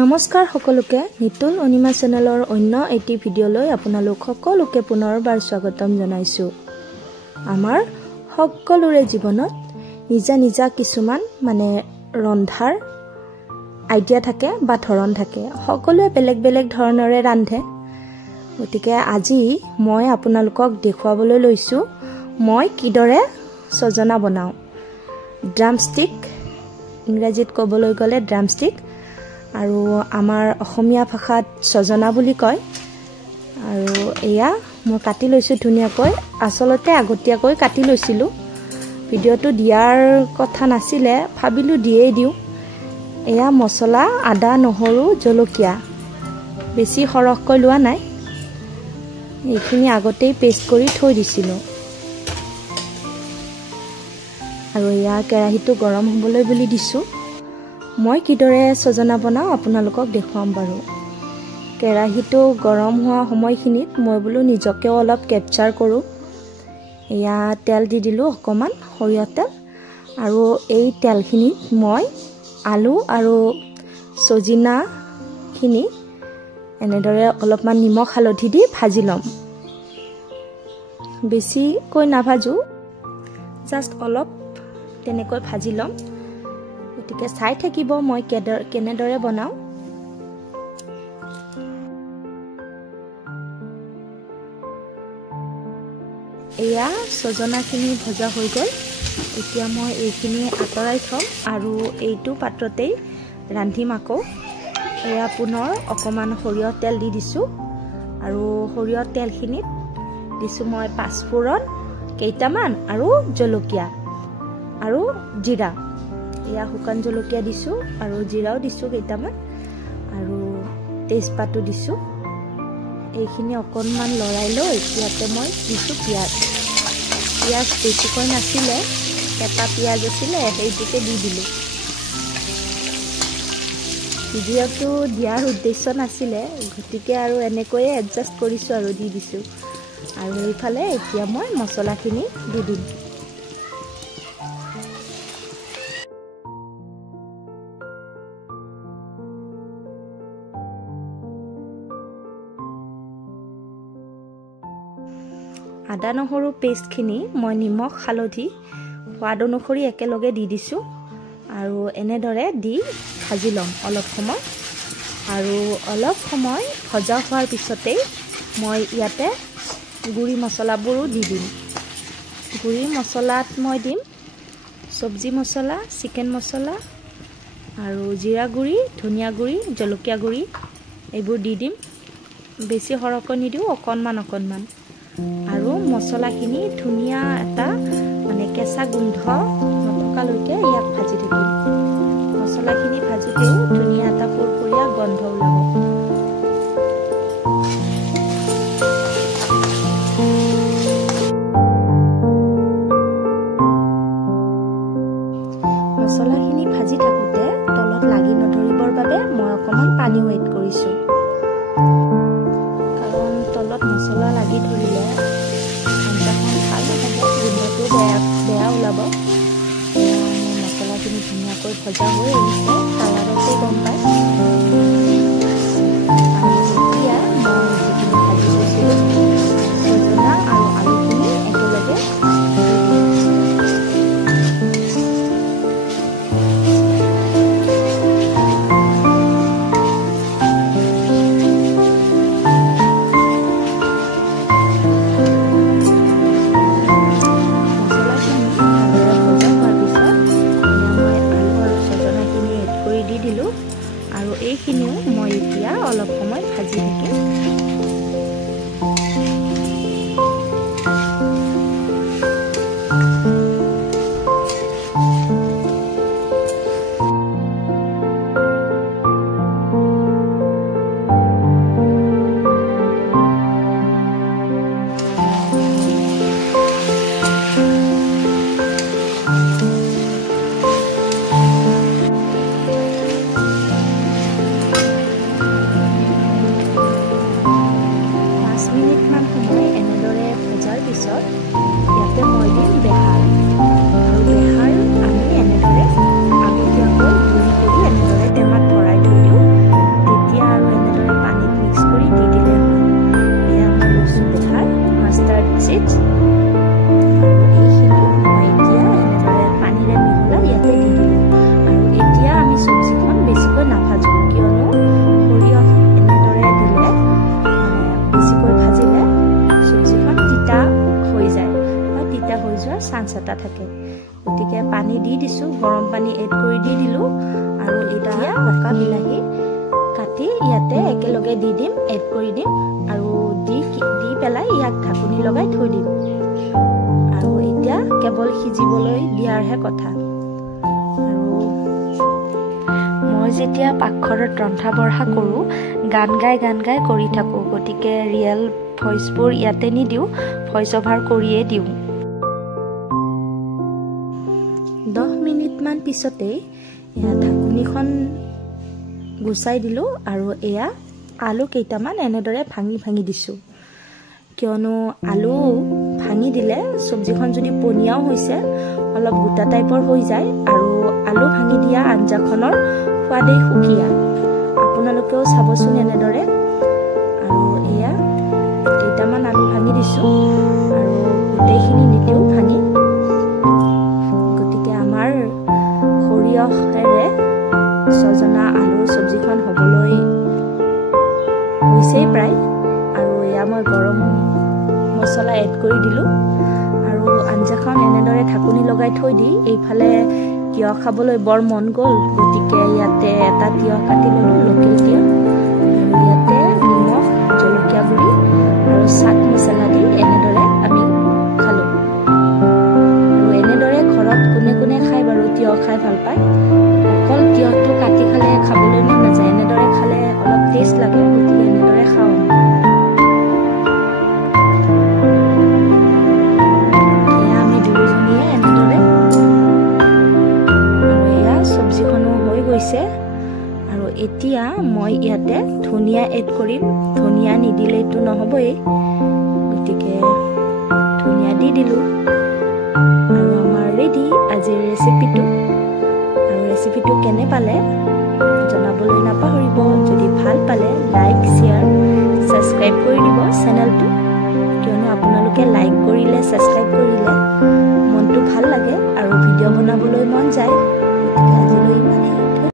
নমস্কাৰ সকলোকে নিতুল অনিমা চেনেলৰ অন্য এটি ভিডিঅ'লৈ আপোনালোক সকলোকে পুনৰবাৰ স্বাগতম জনাইছো। আমাৰ সকলোৰে জীৱনত নিজা নিজা কিছুমান ৰন্ধাৰ আইডিয়া থাকে বা ধৰণ থাকে। সকলোৱে বেলেগ বেলেগ ধৰণৰে ৰান্ধে। গতিকে আজি মই আপোনালোকক দেখুৱাবলৈ লৈছো মই কিদৰে সজনা বনাওঁ। ড্ৰামষ্টিক, ইংৰাজীত ক'বলৈ গ'লে ড্ৰামষ্টিক, আৰু আমাৰ অসমীয়া ভাষাত সজনা বুলি কয়। আৰু এয়া মই কাটি লৈছো ধুনীয়াকৈ। আচলতে আগতীয়াকৈ কাটি লৈছিলো, ভিডিঅ'টো দিয়াৰ কথা নাছিলে, ভাবিলো দিয়েই দিওঁ। এয়া মছলা, আদা, নহৰু, জলকীয়া বেছি সৰহকৈ লোৱা নাই, এইখিনি আগতেই পেষ্ট কৰি থৈ দিছিলো। আৰু এয়া কেৰাহীটো গৰম হ'বলৈ বুলি দিছো। মই কিদৰে সজনা বনাওঁ আপোনালোকক দেখুৱাম বাৰু। কেৰাহীটো গৰম হোৱা সময়খিনিত মই বোলো নিজকেও অলপ কেপচাৰ কৰোঁ। এয়া তেল দি দিলোঁ অকণমান, সৰিয়হ তেল। আৰু এই তেলখিনিত মই আলু আৰু সজনাখিনি এনেদৰে অলপমান নিমখ হালধি দি ভাজি ল'ম। বেছিকৈ নাভাজো, জাষ্ট অলপ তেনেকৈ ভাজি ল'ম। গতিকে চাই থাকিব মই কেনেদৰে বনাওঁ। এয়া সজনাখিনি ভজা হৈ গ'ল। এতিয়া মই এইখিনি আঁতৰাই থ'ম আৰু এইটো পাত্ৰতেই ৰান্ধিম আকৌ। এয়া পুনৰ অকণমান সৰিয়হ তেল দি দিছোঁ, আৰু সৰিয়হ তেলখিনিত দিছোঁ মই পাঁচফোৰণ কেইটামান আৰু জলকীয়া আৰু জিৰা। এয়া শুকান জলকীয়া দিছোঁ আৰু জিৰাও দিছোঁ কেইটামান, আৰু তেজপাতো দিছোঁ। এইখিনি অকণমান লৰাই লৈ ইয়াতে মই দিছোঁ পিঁয়াজ। পিঁয়াজ বেছিকৈ নাছিলে, এটা পিঁয়াজ আছিলে, সেইটোকে দি দিলোঁ। ভিডিঅ'টো দিয়াৰ উদ্দেশ্য নাছিলে, গতিকে আৰু এনেকৈয়ে এডজাষ্ট কৰিছোঁ আৰু দি দিছোঁ। আৰু এইফালে এতিয়া মই মছলাখিনি দি দিম। আদা নহৰু পেষ্টখিনি মই নিমখ হালধি সোৱাদ অনুসৰি একেলগে দি দিছোঁ, আৰু এনেদৰে দি ভাজি ল'ম অলপ সময়। আৰু অলপ সময় ভজা হোৱাৰ পিছতেই মই ইয়াতে গুড়ি মছলাবোৰো দি দিম। গুড়ি মছলাত মই দিম চব্জি মছলা, চিকেন মছলা, আৰু জিৰা গুড়ি, ধনিয়া গুড়ি, জলকীয়া গুড়ি এইবোৰ দি দিম। বেছি সৰহকৈ নিদিওঁ, অকণমান অকণমান। আৰু মছলাখিনি ধুনীয়া এটা কেঁচা গোন্ধ নথকালৈকে ইয়াক ভাজি থাকিম। মছলাখিনি ভাজোতেও ধুনীয়া এটা ফুৰফুৰীয়া গন্ধ ওলাব। মছলাখিনি ভাজি থাকোঁতে তলত লাগি নধৰিবৰ বাবে মই অকণমান পানীও এড কৰিছোঁ, কাৰণ তলত মছলা লাগি ধৰিলে আঞ্জাখন ভাল নহ'ব, গোন্ধটো বেয়া ওলাব। মছলাখিনি ধুনীয়াকৈ ভজা হৈ আহিছে, কালাৰতে গম পায়। আৰু এতিয়া মই যিখিনি ভাজি থৈছিলোঁ সজনা আৰু আলুখিনি একেলগে আৰু এইখিনিও মই এতিয়া অলপ সময় ভাজি থাকিম। পকা বিলাহী কাটি ইয়াতে একেলগে দি দিম, এড কৰি দিম আৰু দি পেলাই ইয়াক ঢাকনি লগাই থৈ দিম। আৰু এতিয়া কেৱল সিজিবলৈ দিয়াৰহে কথা। আৰু মই যেতিয়া পাকঘৰত ৰন্ধা বঢ়া কৰোঁ, গান গাই কৰি থাকোঁ, গতিকে ৰিয়েল ভইচবোৰ ইয়াতে নিদিওঁ, ভইচ অভাৰ কৰিয়ে দিওঁ। 10 মিনিটমান পিছতেই ঢাকনিখন গুচাই দিলোঁ আৰু এয়া আলু কেইটামান এনেদৰে ভাঙি দিছোঁ, কিয়নো আলু ভাঙি দিলে চব্জিখন যদি পনীয়াও হৈছে অলপ গোটা টাইপৰ হৈ যায় আৰু আলু ভাঙি দিয়া আঞ্জাখনৰ সোৱাদেই সুকীয়া। আপোনালোকেও চাবচোন এনেদৰে। আৰু এয়া কেইটামান আলু ভাঙি দিছোঁ আৰু গোটেইখিনি নিদিওঁ ভাঙি, গতিকে আমাৰ সৰিয়হেৰে ছজনা আলুৰ চব্জিখন হ'বলৈ হৈছেই প্ৰায়। আৰু এয়া মই গৰম মছলা এড কৰি দিলোঁ আৰু আঞ্জাখন এনেদৰে ঢাকনি লগাই থৈ দি এইফালে তিয়হ খাবলৈ বৰ মন গ'ল, গতিকে ইয়াতে এটা তিয়হ কাটি ল'লোঁ, লোকেল তিয়হ। আৰু ইয়াতে নিমখ, জলকীয়া গুড়ি আৰু চাট মছলা দি এনেদৰে আমি খালোঁ। আৰু এনেদৰে ঘৰত কোনে কোনে খায় বাৰু তিয়হ খাই ভাল পায়। অকল তিয়হটো কাটি খালে খাবলৈ মন নাযায়, এনেদৰে খালে অলপ টেষ্ট লাগে, গতিকে এনেদৰে খাওঁ। এয়া আমি দুয়োজনীয়ে এনেদৰে, আৰু এয়া চব্জিখনো হৈ গৈছে। আৰু এতিয়া মই ইয়াতে ধনিয়া এড কৰিম, ধনিয়া নিদিলেতো নহ'বই, গতিকে ধনিয়া দি দিলোঁ। আৰু আমাৰ ৰেডি আজিৰ ৰেচিপিটো। ৰেচিপিটো কেনে পালে জনাবলৈ নাপাহৰিব। যদি ভাল পালে লাইক, শ্বেয়াৰ